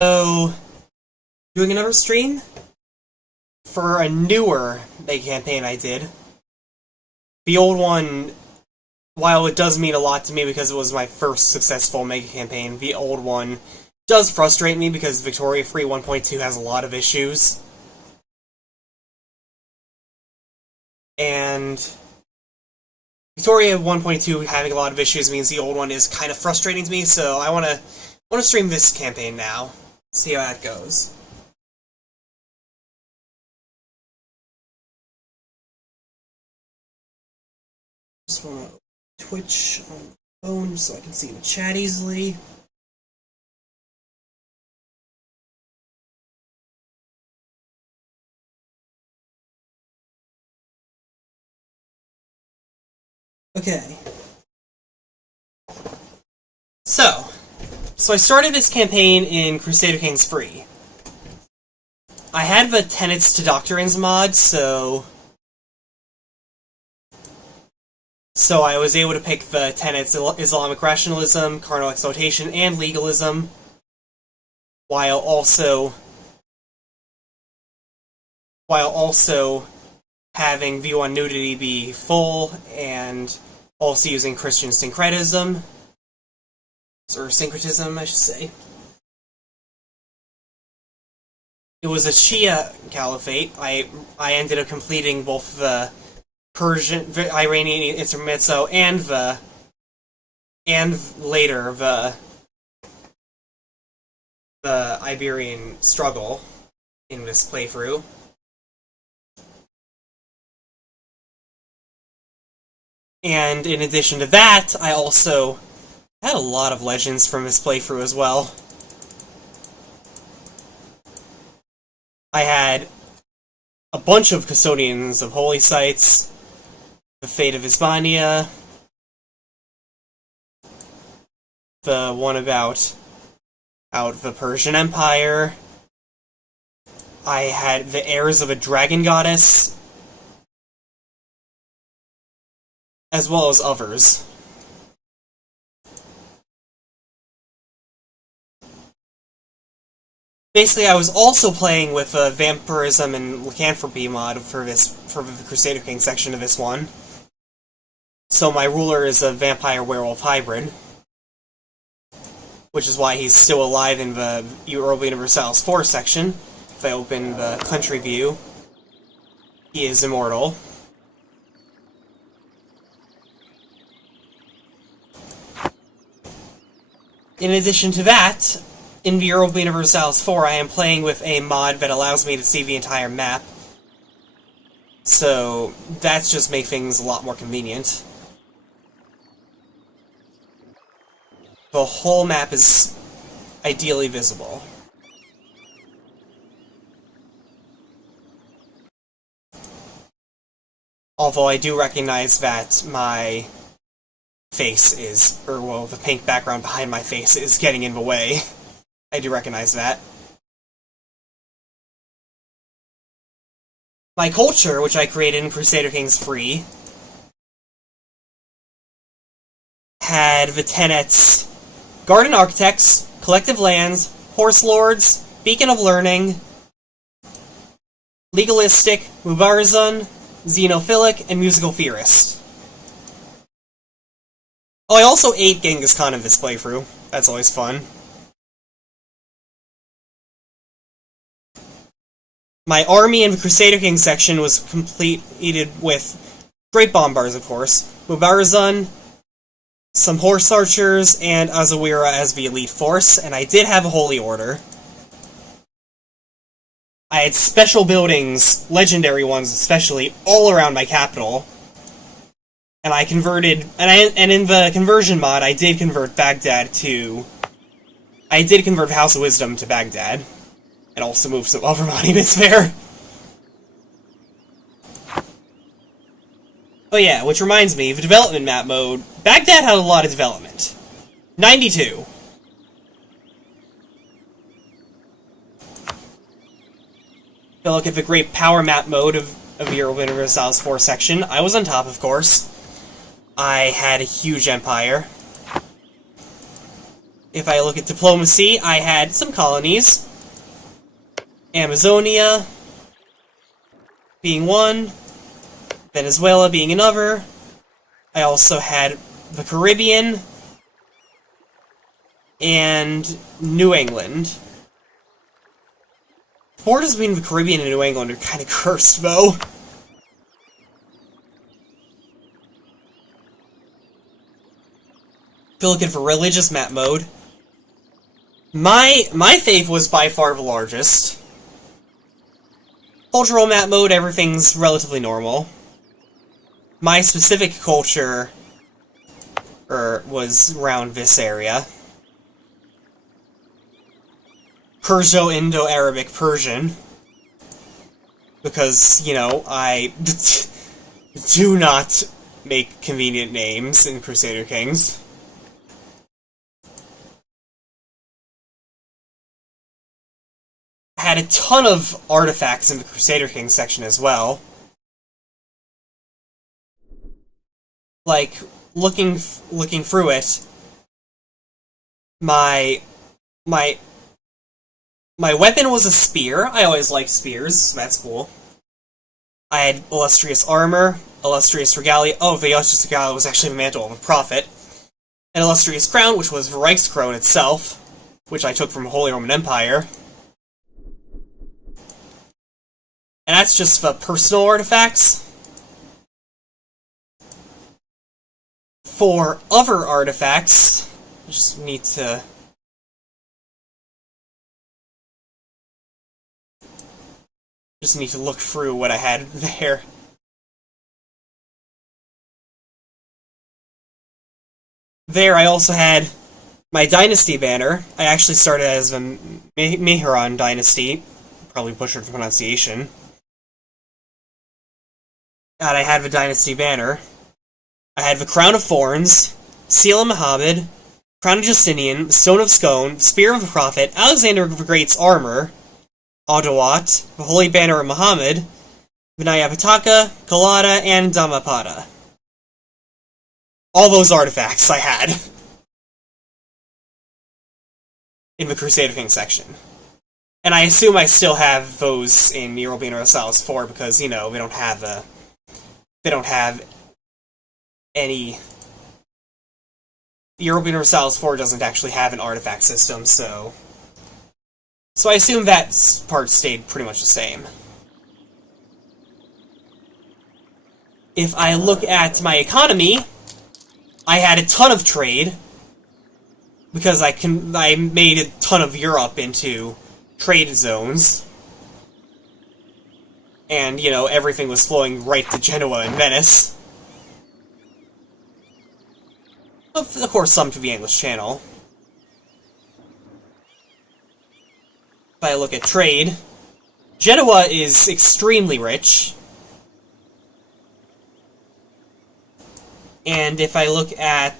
So, doing another stream for a newer mega campaign I did. The old one, while it does mean a lot to me because it was my first successful mega campaign, the old one does frustrate me because Victoria Free 1.2 has a lot of issues. And Victoria 1.2 having a lot of issues means the old one is kind of frustrating to me, so I want to stream this campaign now. See how that goes. Just want to Twitch on the phone so I can see the chat easily. Okay. So I started this campaign in Crusader Kings Free. I had the Tenets to Doctrines mod, so I was able to pick the tenets Islamic rationalism, carnal exploitation, and legalism, while also having view on nudity be full, and also using Christian syncretism, or syncretism, I should say. It was a Shia caliphate. I ended up completing both the Persian, the Iranian intermezzo, and later the Iberian struggle in this playthrough. And in addition to that, I also had a lot of legends from this playthrough as well. I had a bunch of custodians of holy sites, the fate of Hispania, the one about the Persian Empire. I had the heirs of a dragon goddess, as well as others. Basically, I was also playing with a vampirism and lycanthropy mod for the Crusader King section of this one. So my ruler is a vampire-werewolf hybrid, which is why he's still alive in the Europa Universalis 4 section. If I open the country view, he is immortal. In addition to that, in the Europa Universalis 4, I am playing with a mod that allows me to see the entire map. So that's just make things a lot more convenient. The whole map is ideally visible. Although I do recognize that my face is, the pink background behind my face is getting in the way. I do recognize that. My culture, which I created in Crusader Kings Free, had the tenets Garden Architects, Collective Lands, Horse Lords, Beacon of Learning, Legalistic, Mubarazan, Xenophilic, and Musical Theorist. Oh, I also ate Genghis Khan in this playthrough. That's always fun. My army in the Crusader King section was completed with Great Bombars, of course, Mubarazan, some Horse Archers, and Azawira as the elite force, and I did have a Holy Order. I had special buildings, legendary ones especially, all around my capital. And I converted, and in the conversion mod, I did convert House of Wisdom to Baghdad, and also moved some other monuments there. Oh yeah, which reminds me, the development map mode, Baghdad had a lot of development. 92. If I look at the Great Power Map mode of Europa Universalis 4 section, I was on top, of course. I had a huge empire. If I look at diplomacy, I had some colonies. Amazonia being one, Venezuela being another. I also had the Caribbean and New England. Borders between the Caribbean and New England are kind of cursed, though. If you're looking for religious map mode, my faith was by far the largest. Cultural map mode, everything's relatively normal. My specific culture was around this area. Perso-Indo-Arabic Persian. Because, you know, I do not make convenient names in Crusader Kings. I had a ton of artifacts in the Crusader Kings section as well. Like, looking through it, my weapon was a spear. I always liked spears, so that's cool. I had illustrious armor, illustrious regalia. Oh, the illustrious regalia was actually the mantle of a prophet. An illustrious crown, which was the Reichskrone itself, which I took from the Holy Roman Empire. And that's just the personal artifacts. For other artifacts, I just need to... look through what I had there. There, I also had my dynasty banner. I actually started as the Meharon dynasty. Probably butchered the pronunciation. And I had the dynasty banner. I had the Crown of Thorns, Seal of Muhammad, Crown of Justinian, Stone of Scone, Spear of the Prophet, Alexander the Great's armor, Adawat, the Holy Banner of Muhammad, Vinaya Pitaka, Kalada, and Dhammapada. All those artifacts I had in the Crusader King section. And I assume I still have those in European Universalis 4 because, you know, they don't have any... European Universalis 4 doesn't actually have an artifact system, so I assume that part stayed pretty much the same. If I look at my economy, I had a ton of trade, because I made a ton of Europe into trade zones. And, you know, everything was flowing right to Genoa and Venice. Of course, some to the English Channel. If I look at trade, Genoa is extremely rich. And if I look at...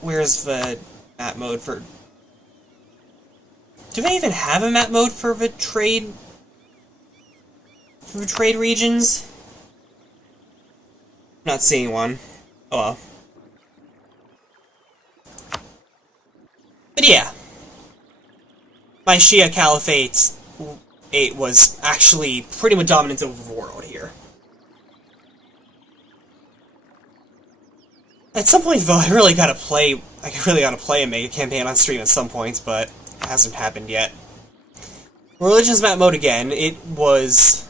where's the map mode for... Do they even have a map mode for the trade... for the trade regions? I'm not seeing one. Oh well. But yeah. My Shia Caliphate was actually pretty much dominant over the world here. At some point, though, I really gotta play a mega campaign on stream at some point, but it hasn't happened yet. Religions map mode again. It was...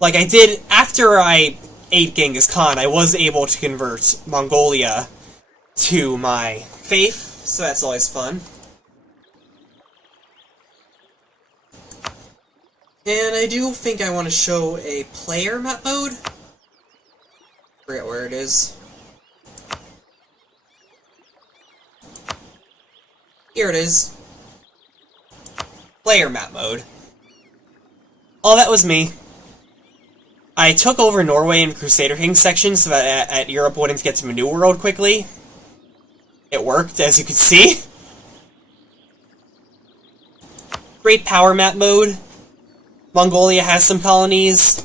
like, I did, after I ate Genghis Khan, I was able to convert Mongolia to my faith, so that's always fun. And I do think I want to show a player map mode. Forget where it is. Here it is. Player map mode. Oh, that was me. I took over Norway in Crusader King section so that Europe wouldn't get to the New World quickly. It worked, as you can see. Great power map mode. Mongolia has some colonies.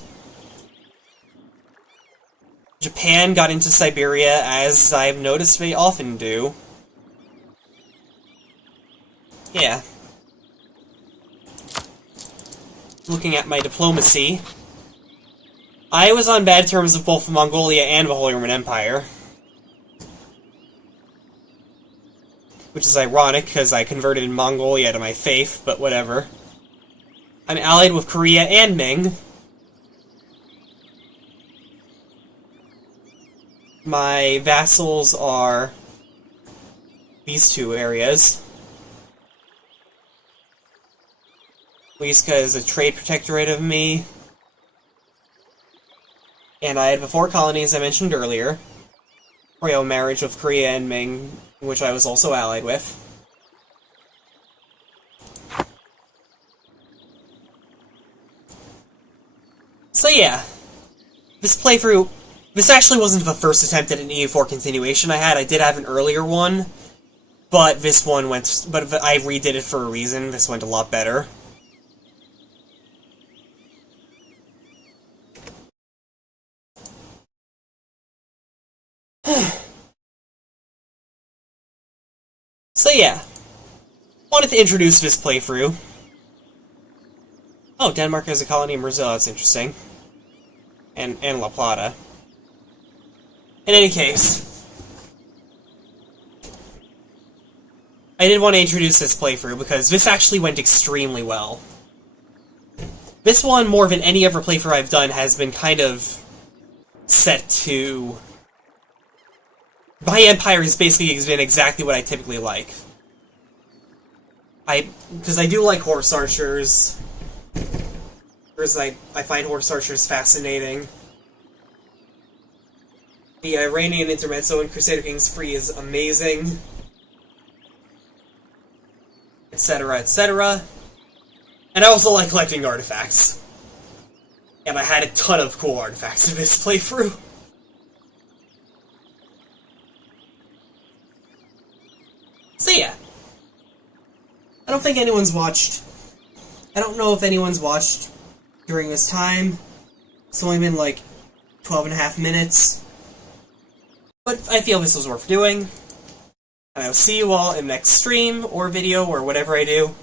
Japan got into Siberia, as I've noticed they often do. Yeah. Looking at my diplomacy, I was on bad terms with both Mongolia and the Holy Roman Empire. Which is ironic, because I converted Mongolia to my faith, but whatever. I'm allied with Korea and Ming. My vassals are these two areas. Liska is a trade protectorate of me. And I had the 4 colonies I mentioned earlier. Royal marriage with Korea and Ming, which I was also allied with. So yeah, this playthrough, this actually wasn't the first attempt at an EU4 continuation I had. I did have an earlier one, but this one went, but I redid it for a reason. This went a lot better. So yeah, wanted to introduce this playthrough. Oh, Denmark has a colony in Brazil, that's interesting. And La Plata. In any case, I did want to introduce this playthrough because this actually went extremely well. This one, more than any other playthrough I've done, has been kind of set to... My empire has basically been exactly what I typically like. Because I do like horse archers. Because I find horse archers fascinating. The Iranian intermezzo in Crusader Kings 3 is amazing. Etc., etc. And I also like collecting artifacts. And I had a ton of cool artifacts in this playthrough. So yeah. I don't think anyone's watched. I don't know if anyone's watched during this time. It's only been like 12.5 minutes. But I feel this was worth doing. And I'll see you all in the next stream, or video, or whatever I do.